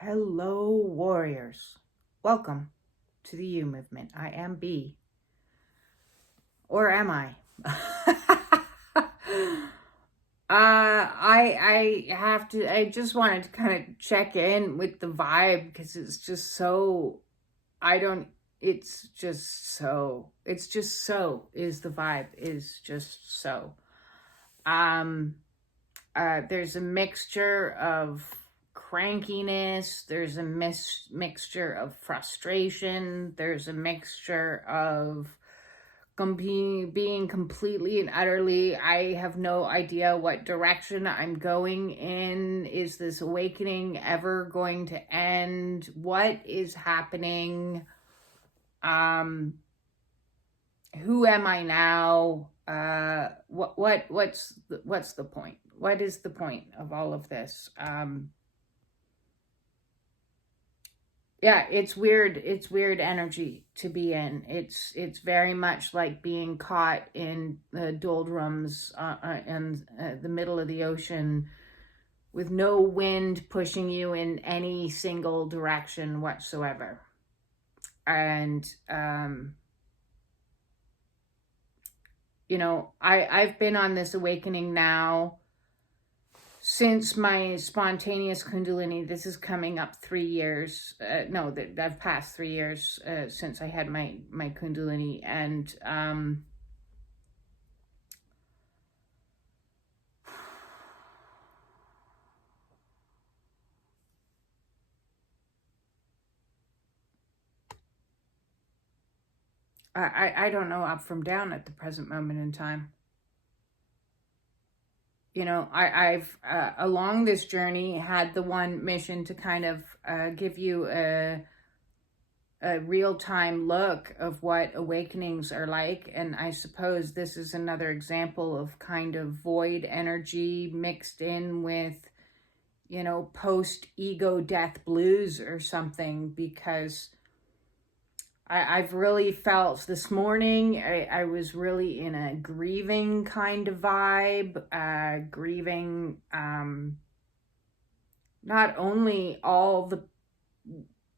Hello, warriors. Welcome to the You Movement. I am B. Or am I? I just wanted to kind of check in with the vibe because it's just so, it's just so is the vibe, is just so. There's a mixture of crankiness, there's a mixture of frustration, there's a mixture of being completely and utterly, I have no idea what direction I'm going in. Is this awakening ever going to end? What is happening? Who am I now? What's the point? What is the point of all of this? Yeah, it's weird. It's weird energy to be in. It's very much like being caught in the doldrums in the middle of the ocean with no wind pushing you in any single direction whatsoever. And I've been on this awakening now since my spontaneous Kundalini. This is coming up 3 years. I've passed 3 years since I had my Kundalini. And I don't know up from down at the present moment in time. I've along this journey had the one mission to kind of give you a real-time look of what awakenings are like. And I suppose this is another example of kind of void energy mixed in with, post-ego death blues or something, because I've really felt this morning, I was really in a grieving kind of vibe, grieving not only all the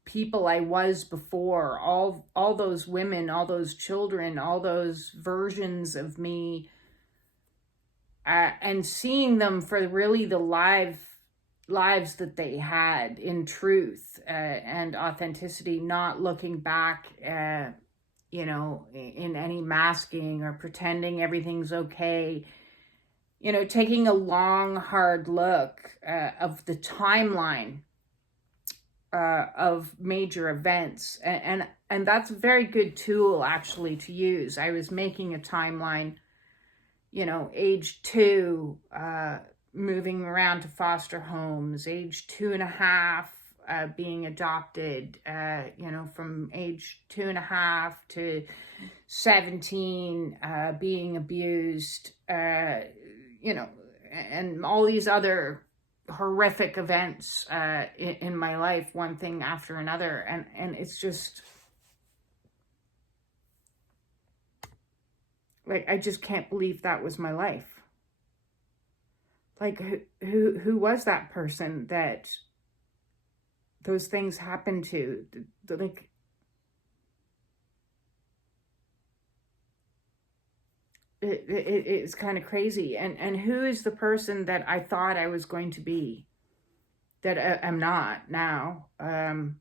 people I was before, all those women, all those children, all those versions of me, and seeing them for really the lives that they had in truth and authenticity, not looking back in any masking or pretending everything's okay. Taking a long, hard look of the timeline of major events. And that's a very good tool, actually, to use. I was making a timeline, age 2, moving around to foster homes, age 2.5, being adopted, from age 2.5 to 17, being abused, and all these other horrific events in my life, one thing after another. And it's just like, I just can't believe that was my life. Like, who was that person that those things happened to? Like, it's kind of crazy. And who is the person that I thought I was going to be that I'm not now? The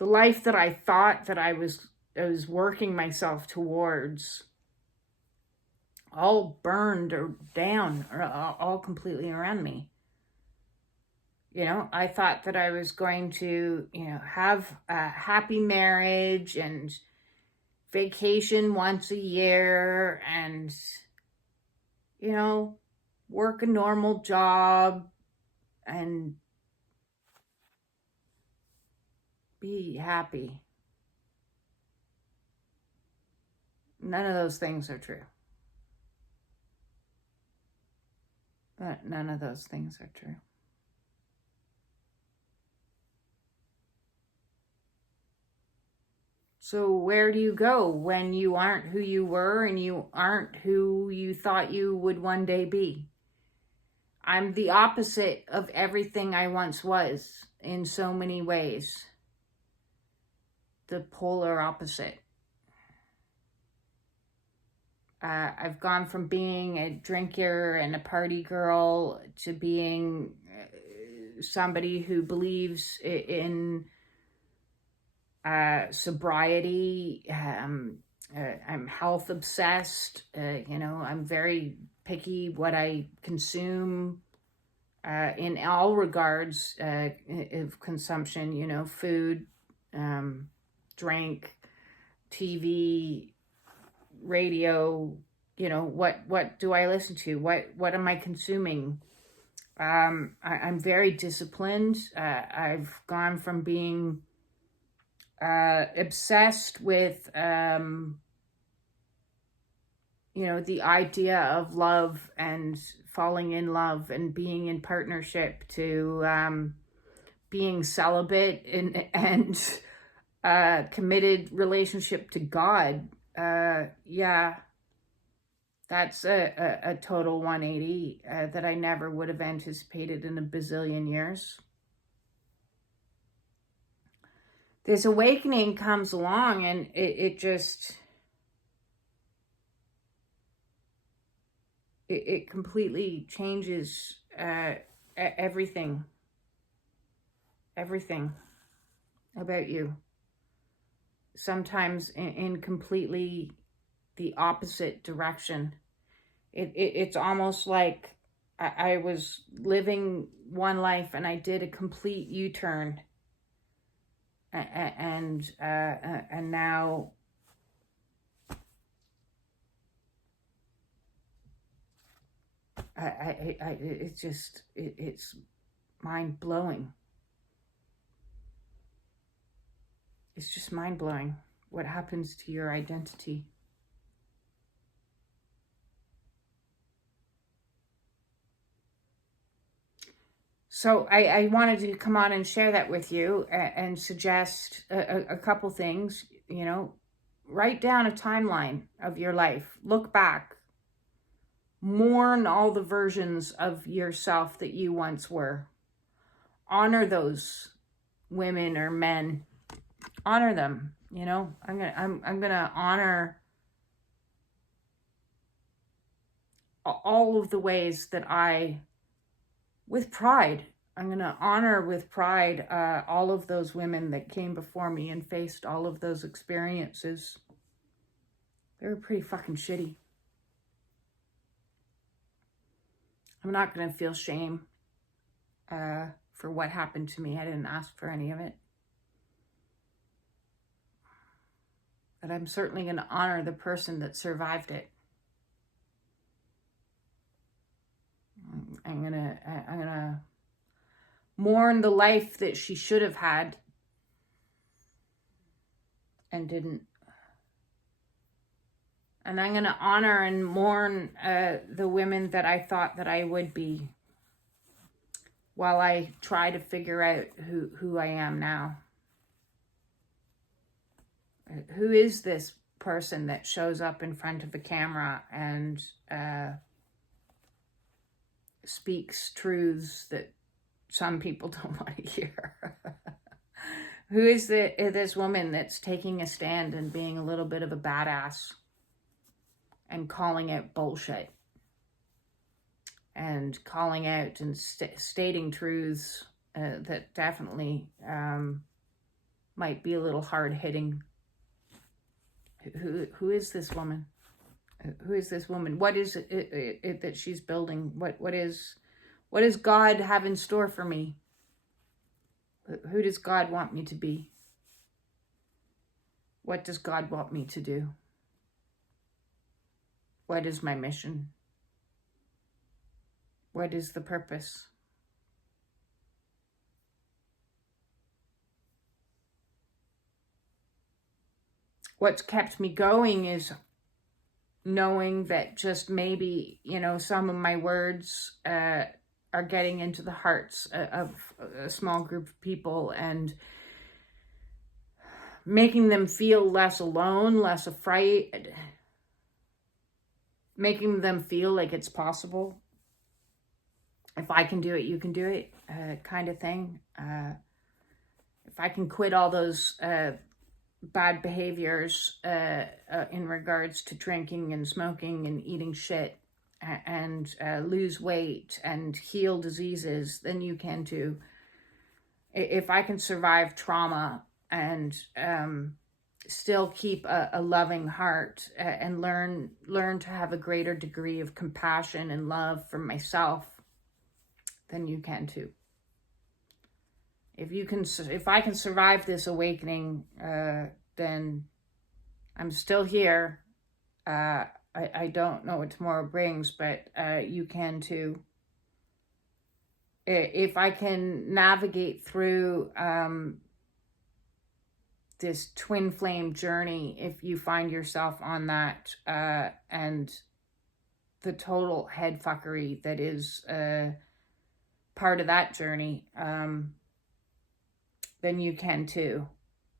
life that I thought that I was working myself towards, all burned or down, or all completely around me. I thought that I was going to, have a happy marriage and vacation once a year and, work a normal job and be happy. None of those things are true. But none of those things are true. So where do you go when you aren't who you were and you aren't who you thought you would one day be? I'm the opposite of everything I once was in so many ways. The polar opposite. I've gone from being a drinker and a party girl to being somebody who believes in sobriety. I'm health obsessed. I'm very picky what I consume in all regards of consumption, food, drink, TV, radio, what do I listen to? What am I consuming? I'm very disciplined. I've gone from being obsessed with the idea of love and falling in love and being in partnership to being celibate and committed relationship to God. That's a total 180 that I never would have anticipated in a bazillion years. This awakening comes along and it completely changes everything about you. Sometimes in completely the opposite direction. It's almost like I was living one life and I did a complete U-turn, and now it's mind blowing. It's just mind blowing what happens to your identity. So I wanted to come on and share that with you and suggest a couple things. Write down a timeline of your life. Look back. Mourn all the versions of yourself that you once were. Honor those women or men. Honor them. I'm gonna honor all of the ways that with pride, I'm going to honor with pride all of those women that came before me and faced all of those experiences. They were pretty fucking shitty. I'm not going to feel shame for what happened to me. I didn't ask for any of it. But I'm certainly going to honor the person that survived it. I'm gonna mourn the life that she should have had and didn't. And I'm gonna honor and mourn the women that I thought that I would be while I try to figure out who I am now. Who is this person that shows up in front of a camera and speaks truths that some people don't want to hear? Who is this woman that's taking a stand and being a little bit of a badass and calling out bullshit and calling out and stating truths that definitely might be a little hard-hitting? Who is this woman? Who is this woman? What is it that she's building? What does God have in store for me? Who does God want me to be? What does God want me to do? What is my mission? What is the purpose? What's kept me going is knowing that just maybe, some of my words are getting into the hearts of a small group of people and making them feel less alone, less afraid, making them feel like it's possible. if I can do it, you can do it, kind of thing. If I can quit all those bad behaviors in regards to drinking and smoking and eating shit, and lose weight and heal diseases, then you can too. If I can survive trauma and still keep a loving heart and learn to have a greater degree of compassion and love for myself, then you can too. If I can survive this awakening, then I'm still here. I don't know what tomorrow brings, but you can too. If I can navigate through this twin flame journey, if you find yourself on that, and the total head fuckery that is part of that journey, then you can too.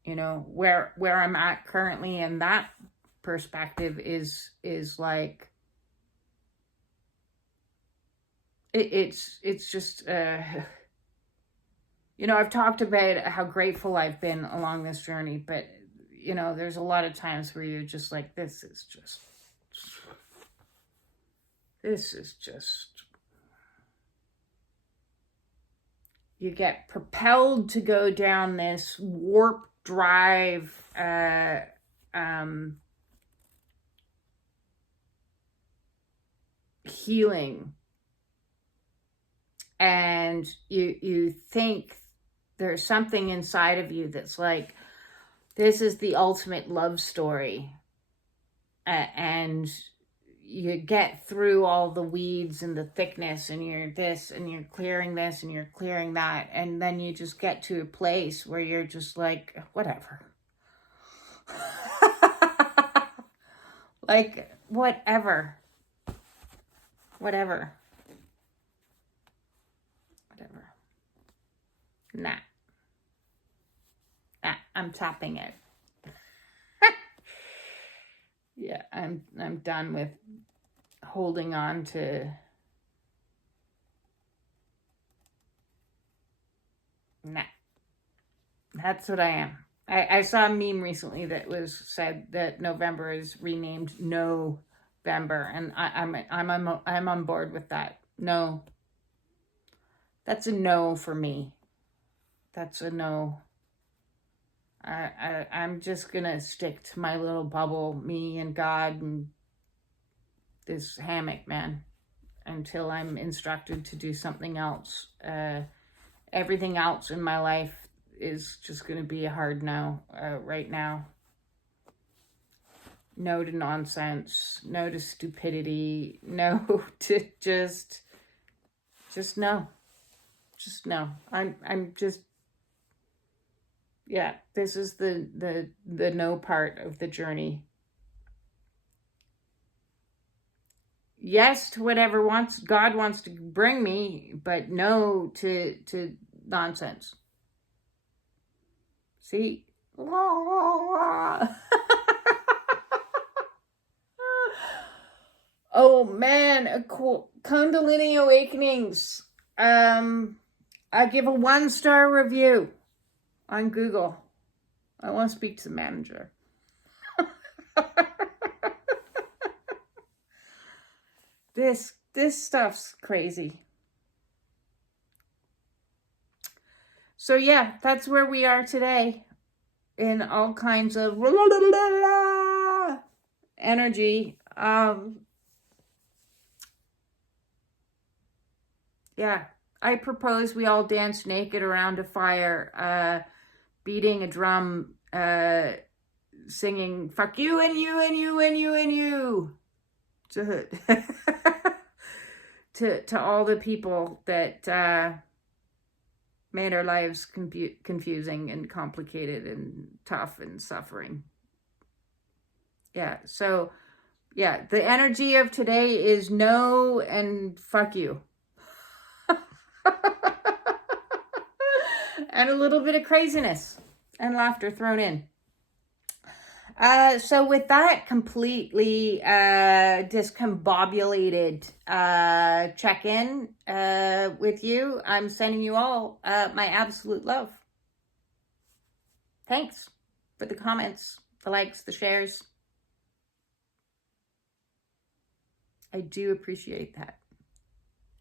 You know, where I'm at currently in that perspective is like, it's just, you know, I've talked about how grateful I've been along this journey, but, you know, there's a lot of times where you're just like, this is just, you get propelled to go down this warp drive, healing, and you think there's something inside of you that's like, this is the ultimate love story, and you get through all the weeds and the thickness, and you're this and you're clearing this and you're clearing that, and then you just get to a place where you're just like, whatever. Like, whatever. Nah, I'm tapping it. Yeah, I'm done with holding on to. Nah, that's what I am. I saw a meme recently that was said that November is renamed No-vember, and I'm on board with that. No, that's a no for me. That's a no. I'm just gonna stick to my little bubble, me and God and this hammock, man, until I'm instructed to do something else. Everything else in my life is just gonna be a hard no right now. No to nonsense, no to stupidity, no to just no. Just no. I'm just, yeah, this is the no part of the journey. Yes to whatever God wants to bring me, but no to nonsense. See? Oh man, cool. Kundalini Awakenings. I give a 1-star review on Google. I want to speak to the manager. This stuff's crazy. So yeah, that's where we are today, in all kinds of energy. Yeah, I propose we all dance naked around a fire, beating a drum, singing "fuck you and you and you and you and you" to all the people that made our lives confusing and complicated and tough and suffering. Yeah, so yeah, the energy of today is no and fuck you. And a little bit of craziness and laughter thrown in. So with that completely discombobulated check-in with you, I'm sending you all my absolute love. Thanks for the comments, the likes, the shares. I do appreciate that.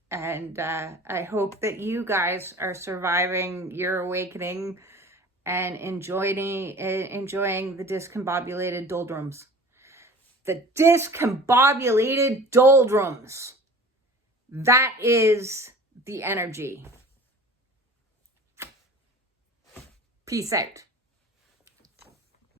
And I hope that you guys are surviving your awakening and enjoying the discombobulated doldrums. The discombobulated doldrums. That is the energy. Peace out.